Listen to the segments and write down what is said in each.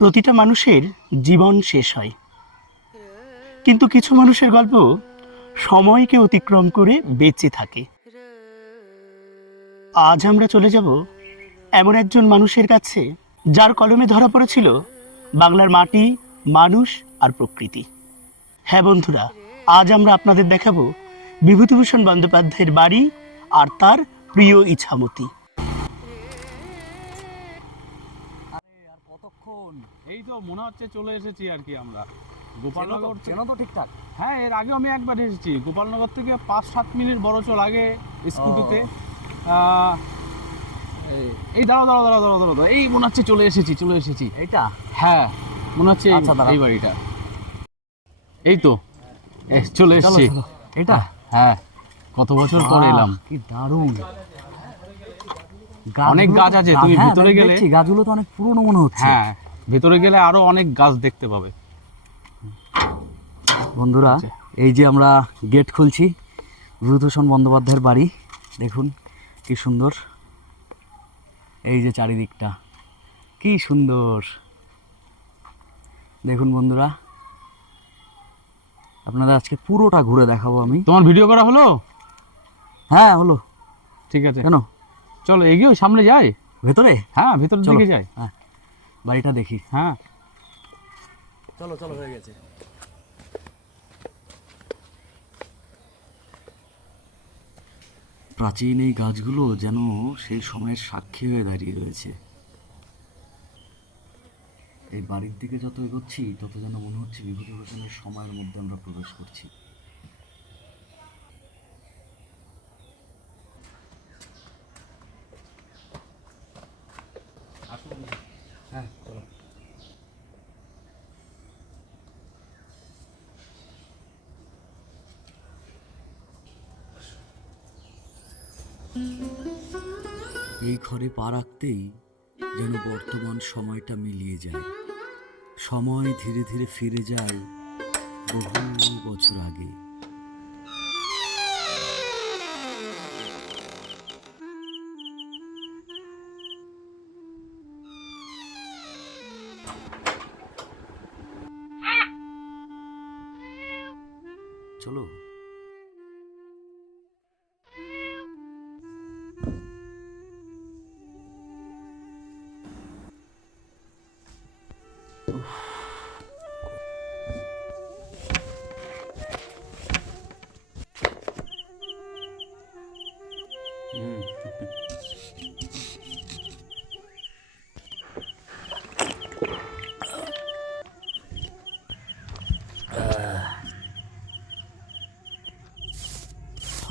প্রতিটা মানুষের জীবন শেষ হয়, কিন্তু কিছু মানুষের গল্প সময়কে অতিক্রম করে বেঁচে থাকে। আজ আমরা চলে যাব এমন একজন মানুষের কাছে যার কলমে ধরা পড়েছিল বাংলার মাটি, মানুষ আর প্রকৃতি। হ্যাঁ বন্ধুরা, আজ আমরা আপনাদের দেখাবো বিভূতিভূষণ বন্দ্যোপাধ্যায়ের বাড়ি আর তার প্রিয় ইছামতি। কতক্ষণ? এই তো মনে হচ্ছে চলে এসেছি আর কি আমরা গোপালনগর। চেনো তো ঠিকঠাক? হ্যাঁ, এর আগেও আমি একবার এসেছি। গোপালনগর থেকে 5-7 মিনিট বড় চল আগে স্কুটিতে। এই দাঁড়াও দাঁড়াও দাঁড়াও দাঁড়াও দাঁড়াও, এই মনে হচ্ছে চলে এসেছি। এইটা? হ্যাঁ, মনে হচ্ছে এই বাড়িটা। এই তো চলে এসেছি। এটা? হ্যাঁ, কত বছর পর এলাম। কি দারুণ! অনেক গাছ আছে, তুমি ভিতরে গেলে গাছগুলো তো অনেক পুরনো মনে হচ্ছে। হ্যাঁ, ভিতরে গেলে আরো অনেক গাছ দেখতে পাবে। বন্ধুরা, এই যে আমরা গেট খুলছি, বিভূতিভূষণ বন্দ্যোপাধ্যায়ের বাড়ি। দেখুন কি সুন্দর, এই যে চারিদিকটা কি সুন্দর। দেখুন বন্ধুরা, আপনাদের আজকে পুরোটা ঘুরে দেখাবো আমি। তোমার ভিডিও করা হলো? হ্যাঁ হলো। ঠিক আছে, কেন? চলো এগিয়ে সামনে যাই। ভেতরে? হ্যাঁ, ভেতরের দিকে যাই। হ্যাঁ, বাড়িটা দেখি। হ্যাঁ চলো চলো, হয়ে গেছে। প্রাচীন এই গাছগুলো যেন সেই সময়ের সাক্ষী হয়ে দাঁড়িয়ে রয়েছে। এই বাড়ির দিকে যত এগোচ্ছি তত যেন মনে হচ্ছে বিভূতিভূষণের সময়ের মধ্যে আমরা প্রবেশ করছি। হ্যাঁ চলো। এই ঘরে পা রাখতেই যেন বর্তমান সময়টা মিলিয়ে যায়। সময় ধীরে ধীরে ফিরে যায় বহু বছর আগে। চলো।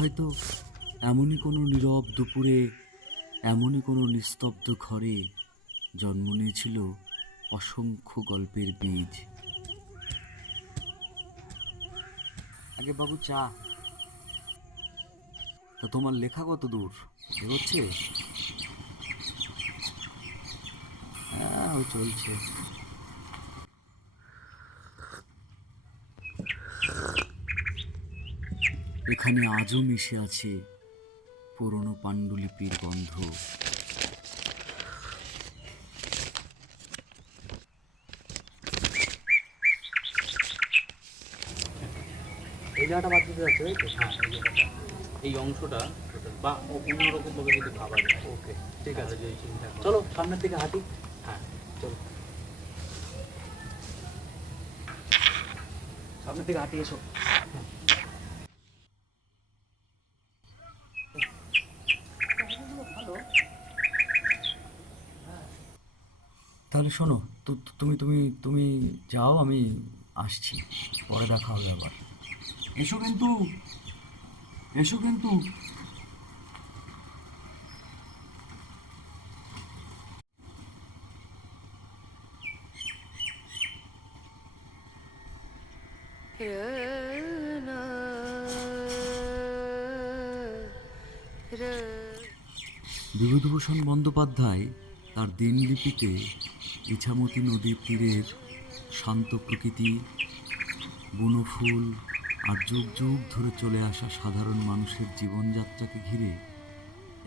হয়তো এমনই কোনো নীরব দুপুরে, এমনই কোনো নিস্তব্ধ ঘরে জন্ম নিয়েছিল অসংখ্য গল্পের বীজ। আগে বাবু চা। তা তোমার লেখা কত দূর এগোচ্ছে? হ্যাঁ, ও চলছে। এখানে আজও মিশে আছে পুরনো পাণ্ডুলিপির গন্ধ। এই জায়গাটা বাদ দিতে যাচ্ছে, তাই তো? হ্যাঁ, এই জায়গাটা, এই অংশটা বা অন্যরকম ভাবে যদি ভাবা যায়। ওকে, ঠিক আছে। যে চিন্তা চলো সামনের দিকে হাঁটি। হ্যাঁ চলো, সামনের দিকে হাঁটি, এসো। তাহলে শোনো, তুমি তুমি তুমি যাও, আমি আসছি, পরে দেখা হবে আবার। এসো কিন্তু, এসো কিন্তু। বিভূতিভূষণ বন্দ্যোপাধ্যায় তার দিনলিপিতে ইছামতি নদীর তীরের শান্ত প্রকৃতি, বনফুল আর যুগ যুগ ধরে চলে আসা সাধারণ মানুষের জীবনযাত্রাকে ঘিরে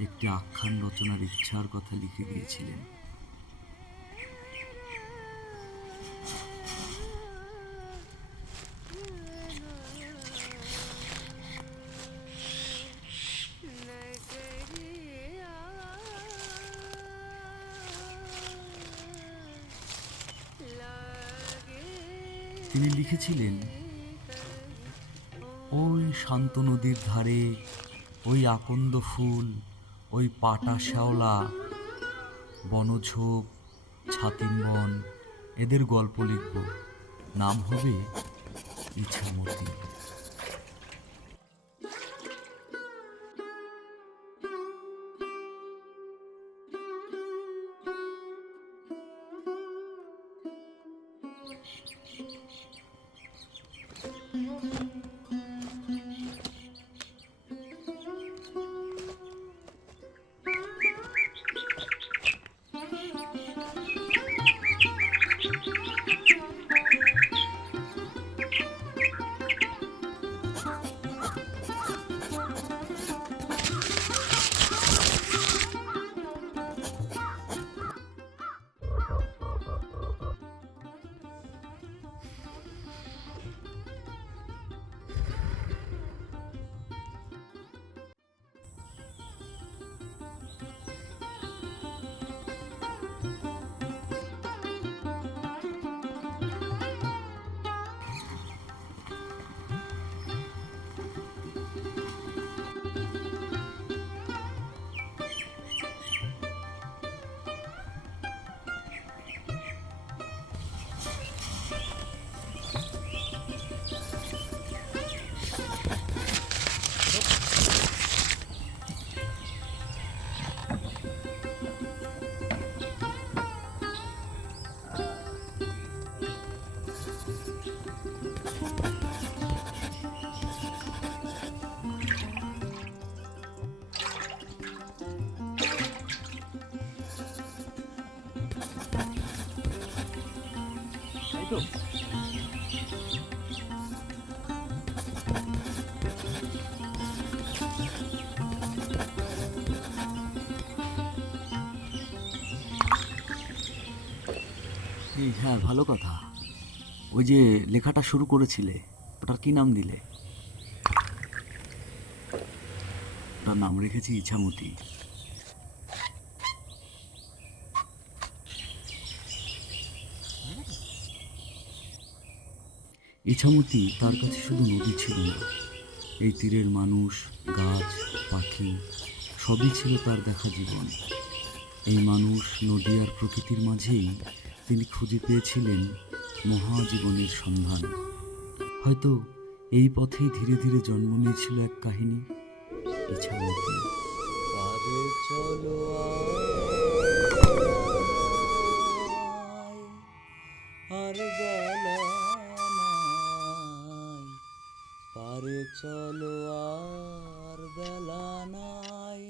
একটি আখ্যান রচনার ইচ্ছার কথা লিখে গিয়েছিলেন। তিনি লিখেছিলেন, ওই শান্ত নদীর ধারে ওই আকন্দ ফুল, ওই পাটা শ্যাওলা, বনঝোপ, ছাতিম বন, এদের গল্প লিখব, নাম হবে ইছামতি। হ্যাঁ, ভালো কথা। ওই যে লেখাটা শুরু করেছিলে, ওটার কি নাম দিলে? ওটার নাম রেখেছি ইছামতি। ইছামতি তার কাছে শুধু নদী ছিল না, এই তীরের মানুষ, গাছ, পাখি সবই ছিল তার দেখা জীবন। এই মানুষ, নদী আর প্রকৃতির মাঝেই তিনি খুঁজে পেয়েছিলেন মহাজীবনের সন্ধান। হয়তো এই পথেই ধীরে ধীরে জন্ম নিয়েছিল এক কাহিনী, ইছামতি। পারে চলো আর বেলা নাই, পারে চলো আর বেলা নাই।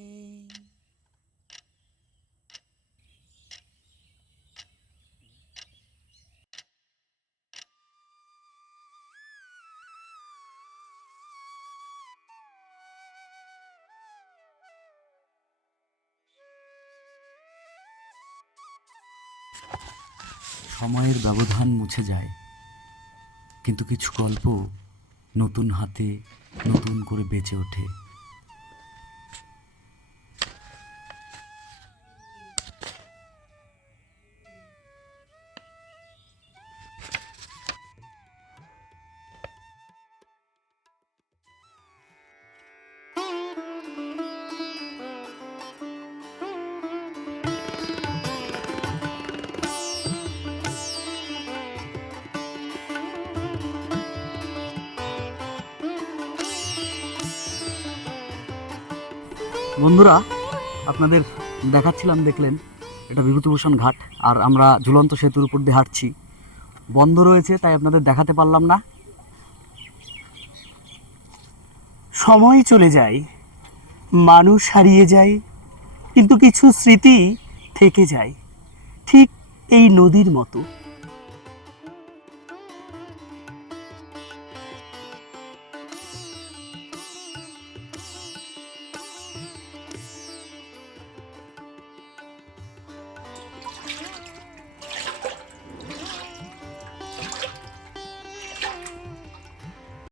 সময়ের ব্যবধান মুছে যায়, কিন্তু কিছু গল্প নতুন হাতে নতুন করে বেঁচে ওঠে। বন্ধুরা, আপনাদের দেখাচ্ছিলাম, দেখলেন এটা বিভূতিভূষণ ঘাট, আর আমরা ঝুলন্ত সেতুর উপর দিয়ে হাঁটছি। বন্ধ রয়েছে তাই আপনাদের দেখাতে পারলাম না। সময় চলে যায়, মানুষ হারিয়ে যায়, কিন্তু কিছু স্মৃতি থেকে যায়, ঠিক এই নদীর মতো।